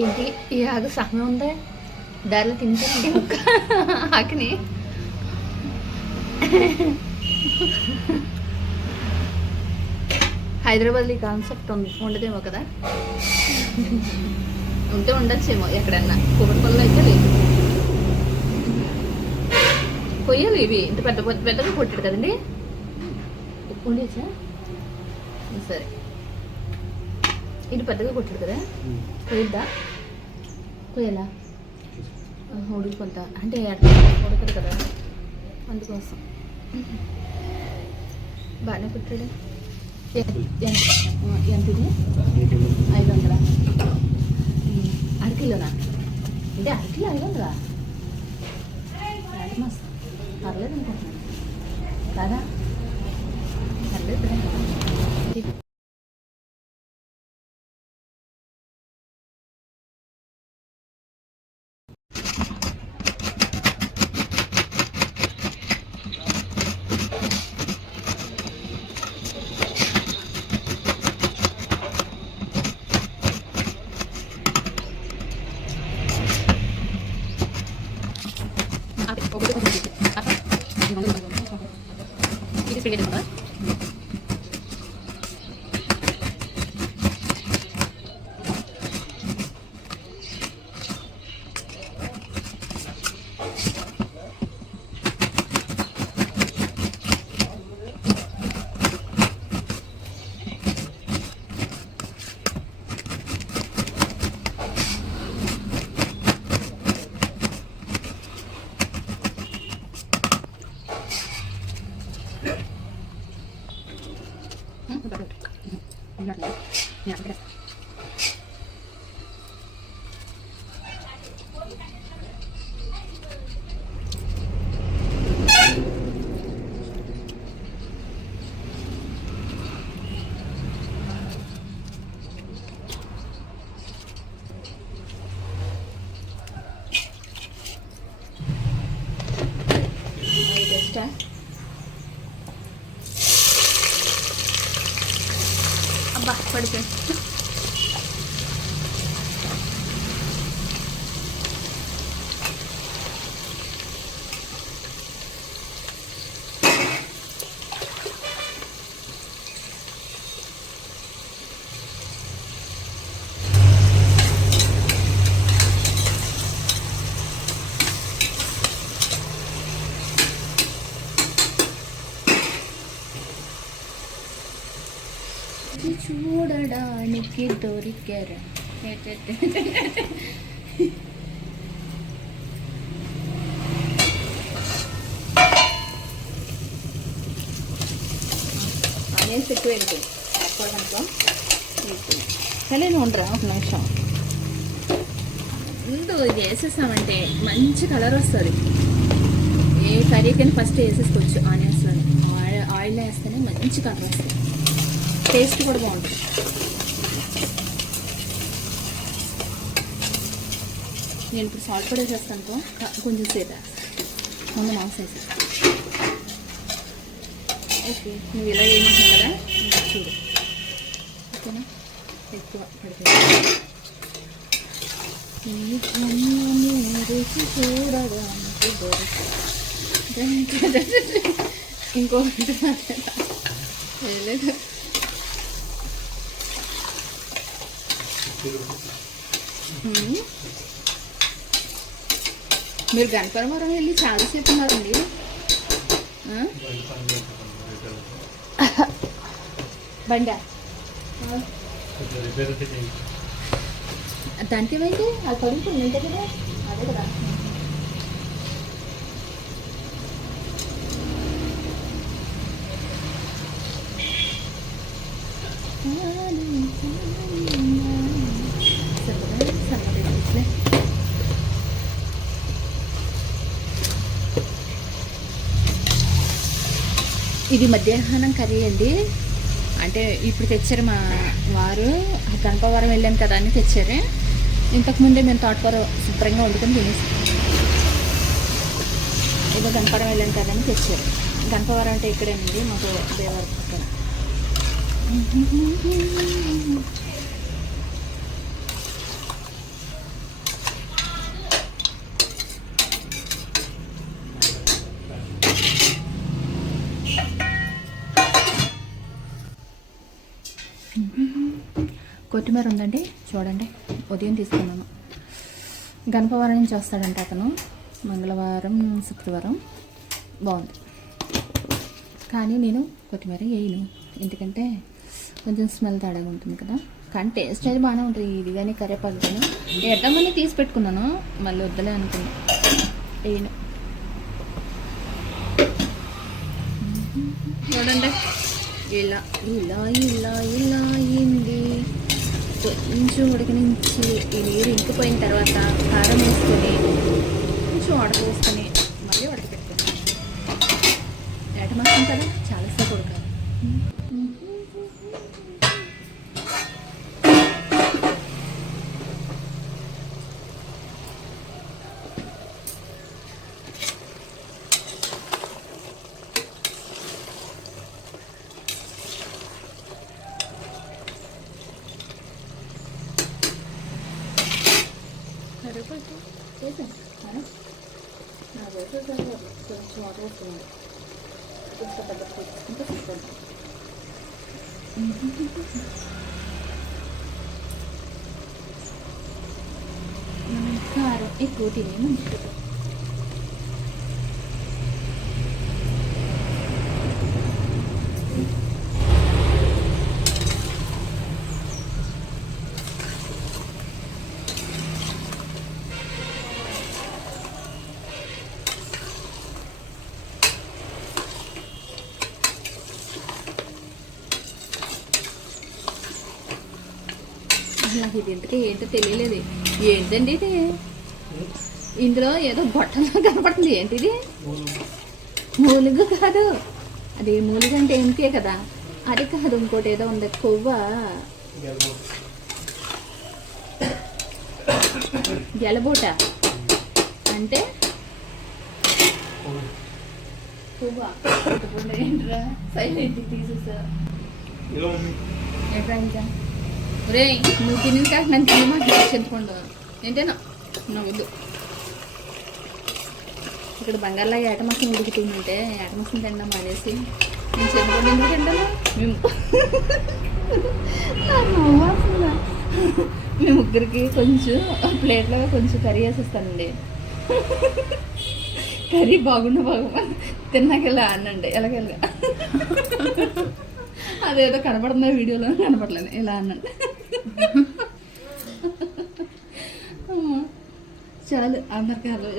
ఏంటి ఈ ఆగు సహనం ఉందా దారిలో తింటానండి ఒక్క ఆకిని హైదరాబాద్లో ఈ కాన్సెప్ట్ ఉండదేమో కదా, ఉంటే ఉండొచ్చేమో ఎక్కడన్నా. కూకట్పల్లిలో అయితే లేదు. కొయ్యాలి ఇవి ఇంత పెద్ద పెద్దగా కొట్టాడు కదండి. ఉండేచ్చా సరే, ఇది పెద్దగా కొట్టాడు కదా, కొయ్యద్దా? కొయ్యాలా? ఉడికిపోత అంటే ఉడకదు కదా, అందుకోసం. బాగానే కొట్టాడు. ఎంత ఇది? 500. అరకిలోనా? అంటే అరకిలో 500? మస్తు పర్లేదు అనుకుంటున్నాను కాదా? పర్లేదు. అబ్బా పడిపోయి చూడడానికి దొరికారా. అనేసి ఎక్కువ వెళ్ళిపోయింది అనుకో. సరే ఉండరా ఒక నిమిషం. ముందు ఇది వేసేసామంటే మంచి కలర్ వస్తుంది. ఏ కర్రీకైనా ఫస్ట్ వేసేసుకోవచ్చు. ఆనియన్స్ ఆయిల్ వేస్తేనే మంచి కలర్ వస్తుంది, టేస్ట్ కూడా బాగుంటుంది. నేను ఇప్పుడు సాల్ట్ కూడా వేసేస్తాను, కొంచెం సేపు వేస్తాను, ముందు మాంసం వేసేస్తాను. ఓకే, నువ్వు ఇలా వేయమంటున్నావు కదా, చూడు. ఓకేనా? ఎక్కువ పడిపోయింది. రుచి చూడడానికి ఇంకొకటి లేదు. మీరు గణపవరం వెళ్ళి చాలాసేపు ఉన్నారండి. బండా దానికి ఏమైంది? అది పడుతుంది ఉంటే కదా, అదే కదా. ఇది మధ్యాహ్నం కర్రీ అండి. అంటే ఇప్పుడు తెచ్చారు మా వారు. గణపవరం వెళ్ళాను కదా అని తెచ్చారు. ఇంతకుముందే మేము తోటకూర శుభ్రంగా వండుకొని తినేసి ఏదో గణపవరం వెళ్ళాను కదా అని తెచ్చారు. గణపవరం అంటే ఇక్కడేనండి మాకు దేవర పక్కన. కొత్తిమీర ఉందండి, చూడండి. ఉదయం తీసుకున్నాను. గణపవరం నుంచి వస్తాడంట అతను, మంగళవారం శుక్రవారం. బాగుంది, కానీ నేను కొత్తిమీర వేయను, ఎందుకంటే కొంచెం స్మెల్ తేడాగా ఉంటుంది కదా. కానీ టేస్ట్ అయితే బాగానే ఉంటుంది. ఇది కానీ కరివేపాకు కానీ ఎడ్డమని తీసి పెట్టుకున్నాను, మళ్ళీ వద్దలే అనుకున్నాను, వేయను. చూడండి, ఇలా ఇలా ఇలా ఇలా అయింది. కొంచెం ఉడికించి ఈ నీరు ఇంకిపోయిన తర్వాత కారం వేసుకొని కొంచెం ఉడకవేసుకొని మళ్ళీ ఉడకపెట్టుకుని ఏటమాసం కదా చాలాసేపు ఉడకాలి. చేసాను నా వేసేసాను, కొంచెం వాటర్ వేసుకున్నాను, కొంచెం పెద్ద తీసుకుంటే తీసుకుంటాను. మనం కారం ఎక్కువ తినే మంచిది. నాకు ఇది ఇంతకీ ఏంటో తెలియలేదు. ఏంటండి ఇది? ఇందులో ఏదో బొట్టలో కనపడుతుంది. ఏంటిది? మూలుగు కాదు, అది మూలుగు అంటే ఎంకే కదా, అది కాదు, ఇంకోటి ఏదో ఉంది. కొవ్వ, గెలబూట అంటే కొవ్వ. ఏంట్రా సైలెంట్ తీసేసా ఎట్రా? ఇంకా రే, నువ్వు తిని కాక నన్ను తినమాట చెందుకోండు ఏంటేనా నా వద్దు. ఇక్కడ బంగారులాగా ఏటమాసం ఉడుకుతుందంటే ఏటమాసం తింటాం మానేసి నేను చెందుకోండి ఎందుకు తింటాను. మేము ముగ్గురికి కొంచెం ప్లేట్లో కొంచెం కర్రీ వేసేస్తానండి. కర్రీ బాగుండు తిన్నాక ఇలా అనండి, ఎలాగెలాగా అదేదో కనపడుతుందా వీడియోలో, కనపడలేదు, ఇలా అనండి. చాలు, అందరికీ అలా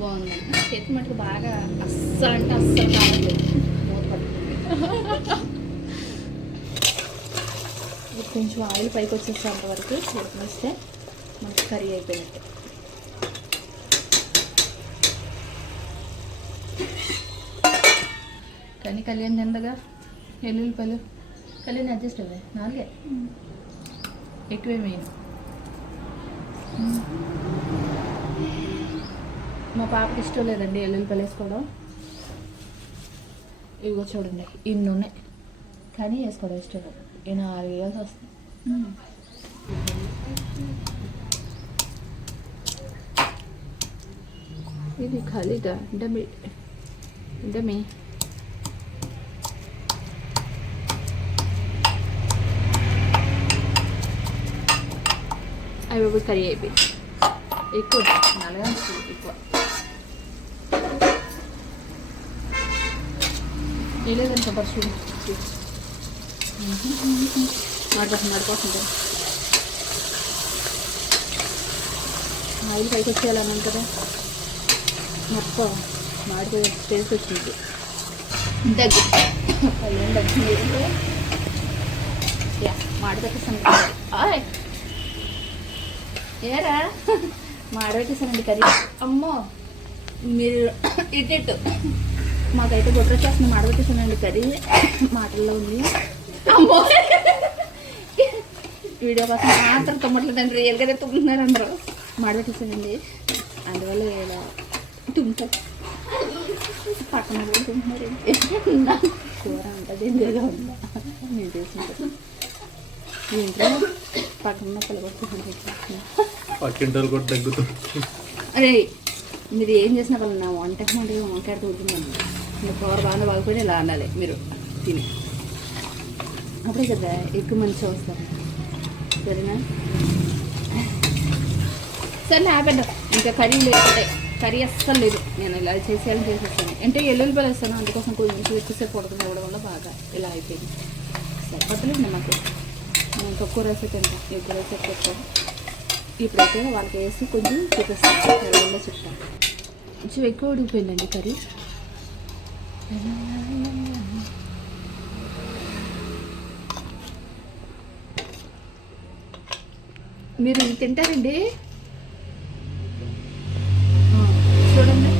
బాగుంది. చేతి మటుకు బాగా అస్సలు అంటే అస్సలు కావట్లేదు, మూత పడుతుంది. కొంచెం ఆయిల్ పైకి వచ్చేస్తే అంతవరకు చేతిస్తే మనకి కర్రీ అయిపోయినట్టే. కానీ కళ్యాణ్ తిందగా ఎల్లుల్లిపాయలు. కళ్యాణ్ అడ్జస్ట్ అవ్వే 4 ఎక్కువే మెయిన్. మా పాపకి ఇష్టం లేదండి ఎల్లుల్లిపాయలు వేసుకోవడం. ఇవిగో చూడండి, ఇన్ని ఉన్నాయి, కానీ వేసుకోవడం ఇష్టం లేదు. ఈ 4 వేయాల్సి వస్తుంది. ఇది ఖాళీగా డమ్మి డమ్మి. అవి కర్రీ అయిపోయింది. ఎక్కువ నల్లగా ఎక్కువ లేదంట పర్సు నడిపోతుంది. ఆయిల్ పైకి వచ్చేయాలన్నాను కదా, మొత్తం మాడిపోయి టేస్ట్ వచ్చింది. దగ్గర మాడి పెట్టేస్తాను. ఏరా మాడి పెట్టేస్తానండి కర్రీ. అమ్మో మీరు ఇటు మాకైతే గుట్ర చేస్తుంది. మాడి పెట్టేస్తానండి కర్రీ, మాటల్లో ఉంది. అమ్మో వీడియో కోసం మాత్రం తుమ్మట్లేదండి, రియల్గానే తుమ్ముతున్నారు అందరూ. మాడబెట్టేసానండి, అందువల్ల ఇలా తుమ్ముతారు. పక్కన కూడా తుమ్ముతున్నారు. కూర ఉంటుంది ఎందులో ఉందా నేను చేసుకుంటాను. ఏంటో పక్కన పక్కింటోళ్ళు కూడా తగ్గుతుంది. అరే మీరు ఏం చేసినా వాళ్ళు నా వంటకి వంకాడితో ఉంటుందండి. ఇంకా కూర బాగా బాగుపోయి ఇలా అనాలి మీరు తిని, అప్పుడే కదా ఎక్కువ మంచిగా వస్తారు. సరేనా? సరే ఆపేద్దాం. ఇంకా కర్రీ లేదు, కర్రీ అస్సలు లేదు. నేను ఇలా చేసేయాలని చేసేస్తాను. అంటే ఎల్లుల్లిపాయలు వేస్తాను, అందుకోసం కొంచెం ఎక్కువసేపు పడుతుంది అవ్వడం వల్ల బాగా ఇలా అయిపోయింది. సరిపడలేదు నాకు, నేను తక్కువ రైస్ తింటాను, ఎక్కువ రైస్ ఎక్కువ. ఇప్పుడైతే వాళ్ళకి వేసి కొంచెం చూపిస్తాను, ఎలా చెప్తాను. కొంచెం ఎక్కువ ఉడికిపోయిందండి కర్రీ. మీరు ఇది తింటారండి? చూడండి,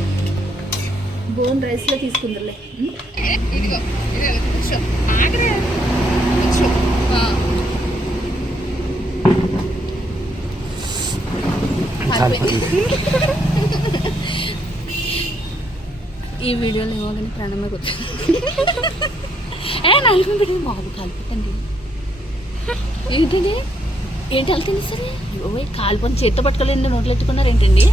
బోన్ రైస్లో తీసుకుందరులే. ఈ వీడియోలో ఏమో కానీ ప్రాణమే కూర్చొని నలుగు పెట్టండి, బాబు కాలు పెట్టండి. ఏంటండి ఏంటి వెళ్తుంది సరే? కాలు పని చేత్తో పట్టుకోలేండి, నోట్లు ఎత్తుకున్నారు ఏంటండి?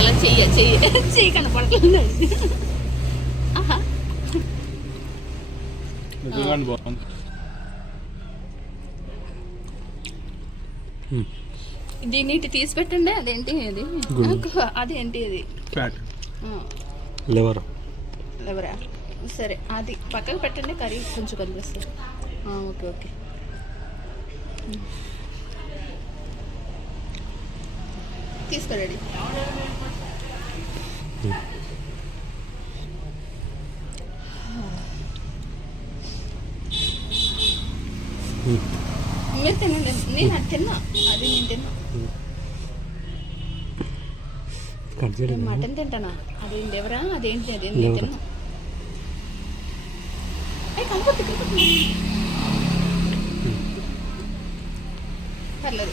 ఎలా చెయ్యి కనపడలేదు. దీన్ని తీసి పెట్టండి. అదేంటి అది? అదేంటి అది? లెవరా? సరే అది పక్కకు పెట్టండి, కర్రీ కొంచెం కనిపిస్తుంది. ఓకే ఓకే, తీసుకురండి. మీరు తినండి, నేను అది తిన్నా, అది నేను తిన్నా. మటన్ తింటానా? అది ఎవరా? అదేంటి? అది నేను తిన్నా. కనపడుతుంది, పర్లేదు.